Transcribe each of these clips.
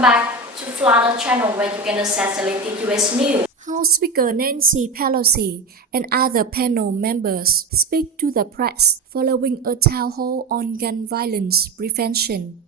Welcome back to Florida Channel, where you can access the latest US news. House Speaker Nacy Pelosi and other panel members speak to the press following a town hall on gun violence prevention.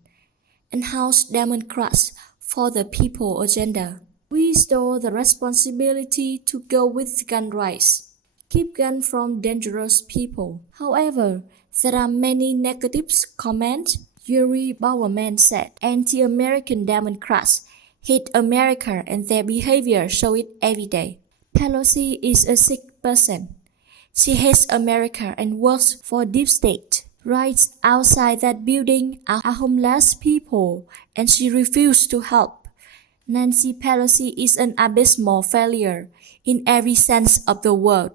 And House Democrats for the People agenda. Restore the responsibility to go with gun rights. Keep guns from dangerous people. However, there are many negative comments. v.i.o.l.e.n.c.e said anti-American Democrats hate America and their behavior show it every day. Pelosi is a sick person. She hates America and works for deep state. Right outside that building are homeless people, and she refused to help. Nacy Pelosi is an abysmal failure in every sense of the word.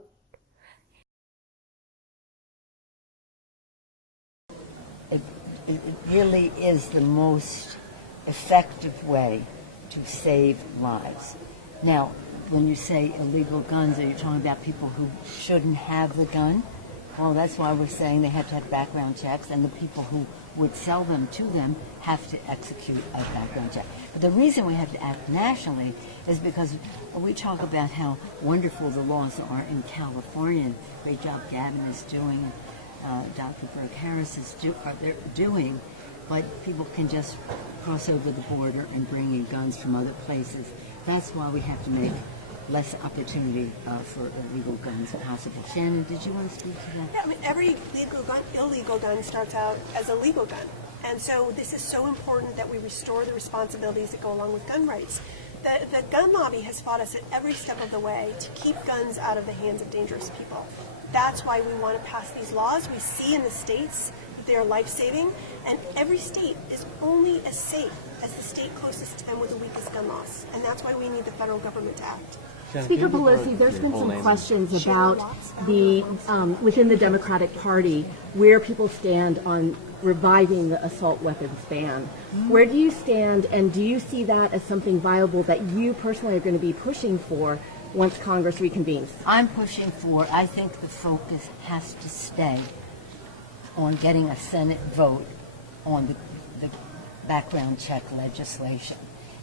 It really is the most effective way to save lives. Now, when you say illegal guns, are you talking about people who shouldn't have the gun? Well, that's why we're saying they have to have background checks, and the people who would sell them to them have to execute a background check. But the reason we have to act nationally is because we talk about how wonderful the laws are in California. Great job Gavin is doing, Dr. Burke Harris is doing, but people can just cross over the border and bring in guns from other places. That's why we have to make less opportunity for illegal guns possible. Shannon, did you want to speak to that? Yeah, I mean, every illegal gun starts out as a legal gun. And so this is so important that we restore the responsibilities that go along with gun rights. The gun lobby has fought us at every step of the way to keep guns out of the hands of dangerous people. That's why we want to pass these laws. We see in the states that they are life-saving, and every state is only as safe as the state closest to them with the weakest gun laws. And that's why we need the federal government to act. Speaker Pelosi, there's been some questions about the within the Democratic Party where people stand on reviving the assault weapons ban. Where do you stand, and do you see that as something viable that you personally are going to be pushing for once Congress reconvenes? I'm pushing for, I think the focus has to stay on getting a Senate vote on the background check legislation.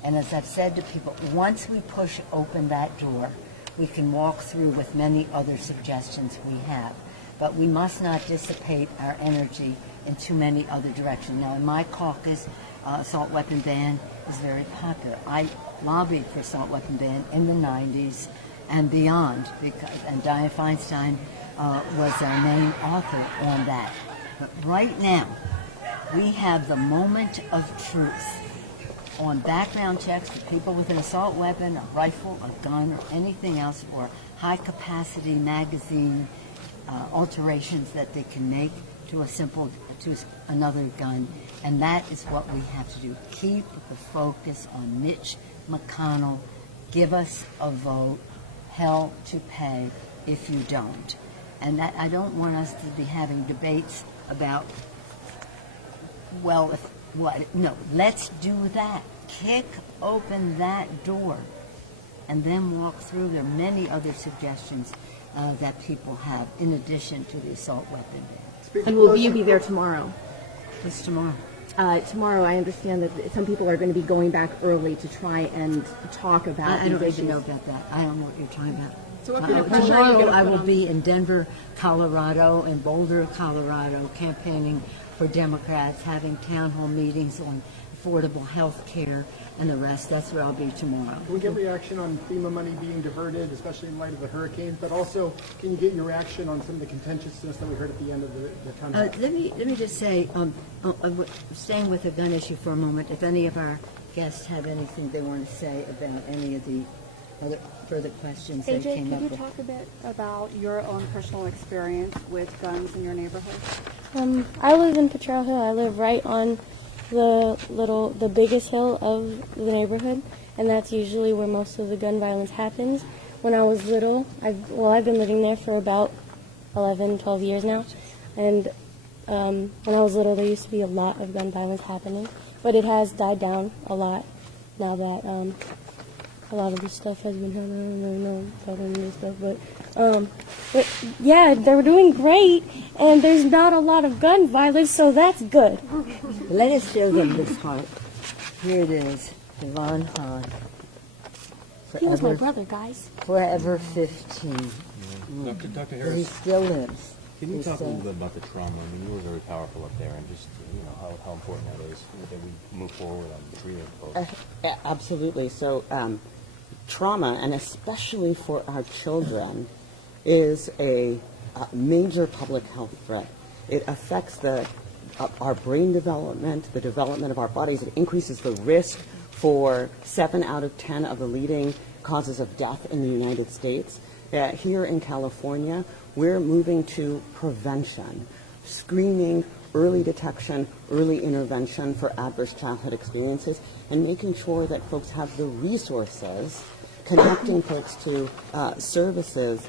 And as I've said to people, once we push open that door, we can walk through with many other suggestions we have. But we must not dissipate our energy in too many other directions. Now, in my caucus, assault weapon ban is very popular. I lobbied for assault weapon ban in the 90s and beyond, and Dianne Feinstein was our main author on that. But right now, we have the moment of truth on background checks for people with an assault weapon, a rifle, a gun, or anything else, or high-capacity magazine alterations that they can make to another gun. And that is what we have to do. Keep the focus on Mitch McConnell. Give us a vote. Hell to pay if you don't. And that, I don't want us to be having debates about, well, if what? No, let's do that. Kick open that door and then walk through. There are many other suggestions that people have in addition to the assault weapon ban. And will you be there tomorrow? What's tomorrow? Tomorrow, I understand that some people are going to be going back early to try and talk about I don't these even issues. know about that. I don't know what you're talking about. So what kind of pressure are you Tomorrow gonna I put will on- be in Denver, Colorado, and Boulder, Colorado, campaigning for Democrats, having town hall meetings on affordable health care and the rest. That's where I'll be tomorrow. Can we get reaction on FEMA money being diverted, especially in light of the hurricanes? But also, can you get your reaction on some of the contentiousness that we heard at the end of the conference? Let me just say, staying with the gun issue for a moment, if any of our guests have anything they want to say about any of the other further questions that AJ, came could up you with. talk a bit about your own personal experience with guns in your neighborhood? I live in Potrero Hill. I live right on the biggest hill of the neighborhood, and that's usually where most of the gun violence happens. When I was little, I've been living there for about 11, 12 years now, and when I was little, there used to be a lot of gun violence happening, but it has died down a lot now that a lot of this stuff has been happening. I don't know about any of this stuff, but yeah, they're doing great, and there's not a lot of gun violence, so that's good. Let us show them this heart. Here it is. Yvonne Hahn. He was my Forever, brother, guys. forever 15. Dr. But he Harris, still lives. can you He's talk a little still- bit about the trauma? I mean, you were very powerful up there, and just how important that is that we move forward on treating folks. Absolutely. So trauma, and especially for our children, is a major public health threat. It affects our brain development, the development of our bodies. It increases the risk for 7 out of 10 of the leading causes of death in the United States. Here in California, we're moving to prevention, screening, early detection, early intervention for adverse childhood experiences, and making sure that folks have the resources, connecting folks to services,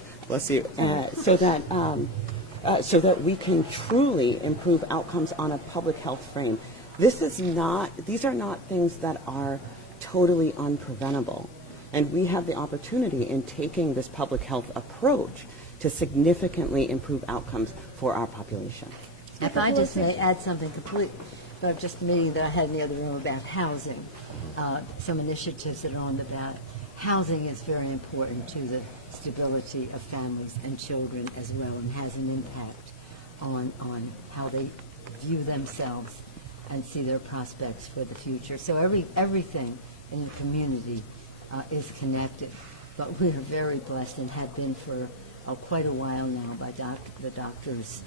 so that we can truly improve outcomes on a public health frame. These are not things that are totally unpreventable. And we have the opportunity in taking this public health approach to significantly improve outcomes for our population. If I just may add something complete, but just a meeting that I had in the other room about housing, some initiatives that are on the ballot. Housing is very important to the stability of families and children as well, and has an impact on how they view themselves and see their prospects for the future. So everything in the community is connected, but we are very blessed and have been for quite a while now by the doctor's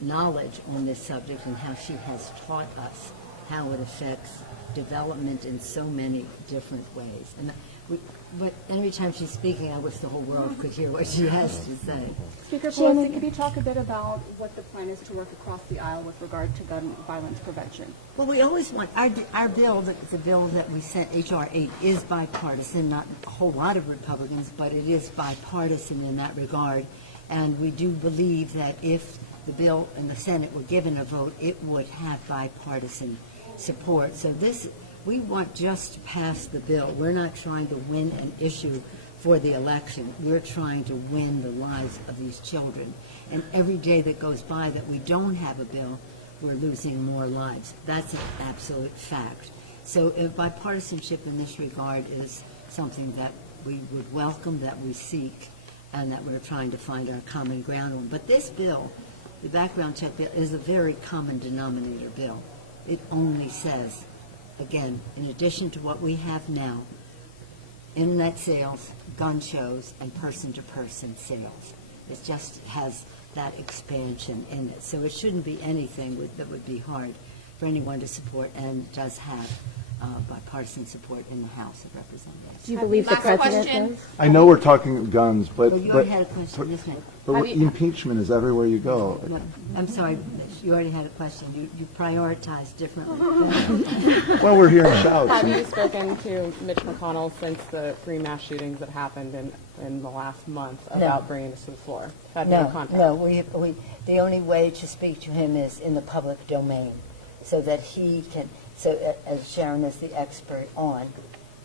knowledge on this subject and how she has taught us how it affects development in so many different ways. And but every time she's speaking, I wish the whole world could hear what she has to say. Speaker Pelosi, could you talk a bit about what the plan is to work across the aisle with regard to gun violence prevention? Well, we always want our bill, the bill that we sent, H.R. 8, is bipartisan. Not a whole lot of Republicans, but it is bipartisan in that regard. And we do believe that if the bill and the Senate were given a vote, it would have bipartisan support. So we want just to pass the bill. We're not trying to win an issue for the election. We're trying to win the lives of these children. And every day that goes by that we don't have a bill, we're losing more lives. That's an absolute fact. So bipartisanship in this regard is something that we would welcome, that we seek, and that we're trying to find our common ground on. But this bill, the background check bill, is a very common denominator bill. It only says, again, in addition to what we have now, internet sales, gun shows, and person-to-person sales. It just has that expansion in it. So it shouldn't be anything that would be hard for anyone to support, and does have bipartisan support in the House of Representatives. Do you believe the president does? I know we're talking guns, but Oh, you already had a question, yes, ma'am. impeachment is everywhere you go. I'm sorry, you already had a question. You prioritize differently. Well, we're hearing shouts. Have you spoken to Mitch McConnell since the 3 mass shootings that happened in the last month about bringing this to the floor? Had no contact? No. The only way to speak to him is in the public domain, so that he can. So as Sharon is the expert on,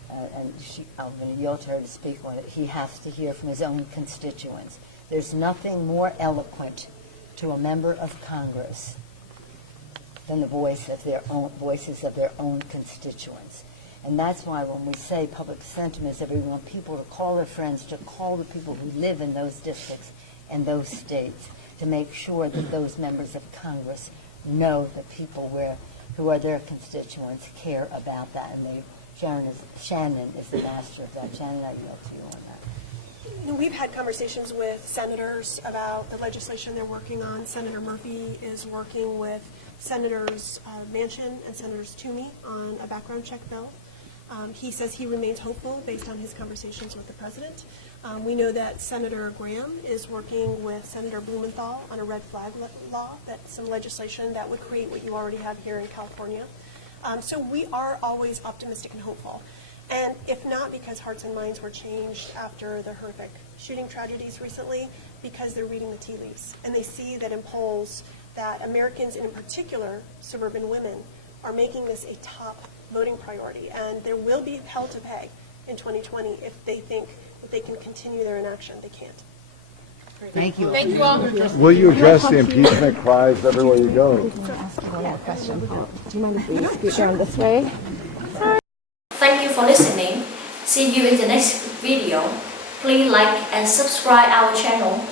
and I'm going to yield to her to speak on it, he has to hear from his own constituents. There's nothing more eloquent to a member of Congress than the voices of their own constituents. And that's why when we say public sentiment is that we want people to call their friends, to call the people who live in those districts and those states, to make sure that those members of Congress know that people who are their constituents care about that. And Shannon is the master of that. Shannon, I yield to you on that. We've had conversations with senators about the legislation they're working on. Senator Murphy is working with Senators Manchin and Senators Toomey on a background check bill. He says he remains hopeful based on his conversations with the president. We know that Senator Graham is working with Senator Blumenthal on a red flag law, that's some legislation that would create what you already have here in California. So we are always optimistic and hopeful. And if not because hearts and minds were changed after the horrific shooting tragedies recently, because they're reading the tea leaves. And they see that in polls that Americans, and in particular suburban women, are making this a top voting priority. And there will be hell to pay in 2020 if they think that they can continue their inaction. They can't. Thank you. Thank you all. Will you address the impeachment cries everywhere you go? Do you mind if we speak around this way? Thank you for listening. See you in the next video. Please like and subscribe our channel.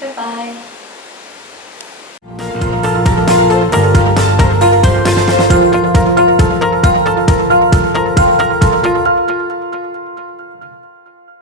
Bye bye.